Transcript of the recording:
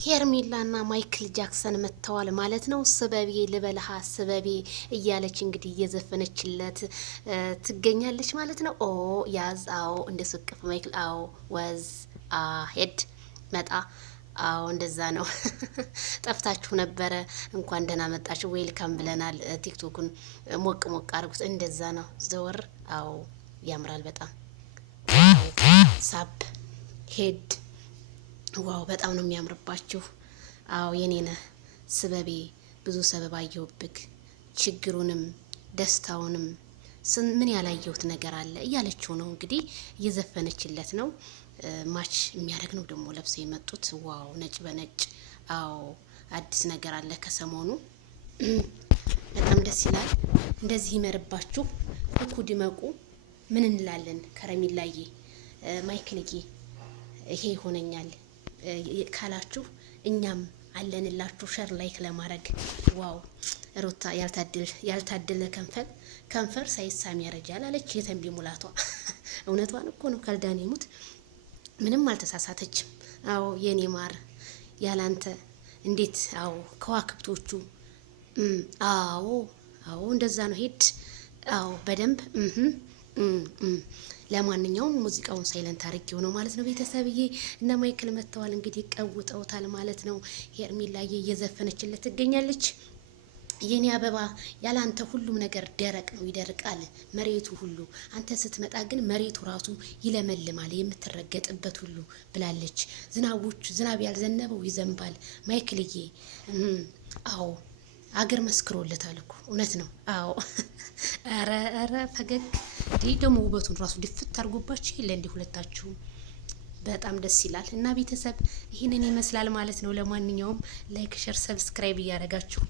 ሄርሜላና ማይክል ጃክሰን መጥተዋል ማለት ነው። ስበቤ ልበልሃ ስበቤ እያለች እንግዲህ እየዘፈነችለት ትገኛለች ማለት ነው። ኦ ያዝ አዎ፣ እንደ ስቅፍ ማይክል አዎ፣ ወዝ ሄድ መጣ አዎ፣ እንደዛ ነው። ጠፍታችሁ ነበረ፣ እንኳን ደህና መጣችሁ፣ ዌልካም ብለናል። ቲክቶኩን ሞቅ ሞቅ አድርጉት። እንደዛ ነው ዘወር። አዎ ያምራል በጣም ሳብ ሄድ ዋው በጣም ነው የሚያምርባችሁ። አዎ የኔ ነህ ስበቤ፣ ብዙ ሰበብ አየሁብክ፣ ችግሩንም ደስታውንም ምን ያላየሁት ነገር አለ እያለችው ነው እንግዲህ እየዘፈነችለት ነው። ማች የሚያደርግ ነው ደግሞ ለብሰው የመጡት ዋው ነጭ በነጭ። አዎ አዲስ ነገር አለ ከሰሞኑ በጣም ደስ ይላል። እንደዚህ ይመርባችሁ፣ እኩ ድመቁ። ምን እንላለን ከረሚላዬ ማይክልዬ፣ ይሄ ይሆነኛል ካላችሁ እኛም አለንላችሁ ሸር ላይክ ለማድረግ። ዋው ሩታ ያልታደለ ከንፈር ሳይሳም ያረጃል አለች የተንቢ ሙላቷ። እውነቷን እኮ ነው። ካልዳኔ ሙት ምንም አልተሳሳተችም። አዎ የኔ ማር ያላንተ እንዴት። አዎ ከዋክብቶቹ አዎ አዎ እንደዛ ነው። ሄድ አዎ በደንብ ለማንኛውም ሙዚቃውን ሳይለንት አድርጌው ነው ማለት ነው ቤተሰብዬ። እና ማይክል መጥተዋል እንግዲህ ቀውጠውታል ማለት ነው። ሄርሜላዬ እየዘፈነችለት ትገኛለች። የኔ አበባ ያላንተ ሁሉም ነገር ደረቅ ነው፣ ይደርቃል መሬቱ ሁሉ። አንተ ስትመጣ ግን መሬቱ ራሱ ይለመልማል የምትረገጥበት ሁሉ ብላለች። ዝናብ ያልዘነበው ይዘንባል ማይክልዬ። አዎ አገር መስክሮለታል እኮ እውነት ነው። አዎ ኧረ ፈገግ ይህ ደግሞ ውበቱን ራሱ ድፍት አድርጎባችሁ የለ እንዲህ ሁለታችሁም በጣም ደስ ይላል። እና ቤተሰብ ይህንን ይመስላል ማለት ነው። ለማንኛውም ላይክ፣ ሸር፣ ሰብስክራይብ እያደረጋችሁ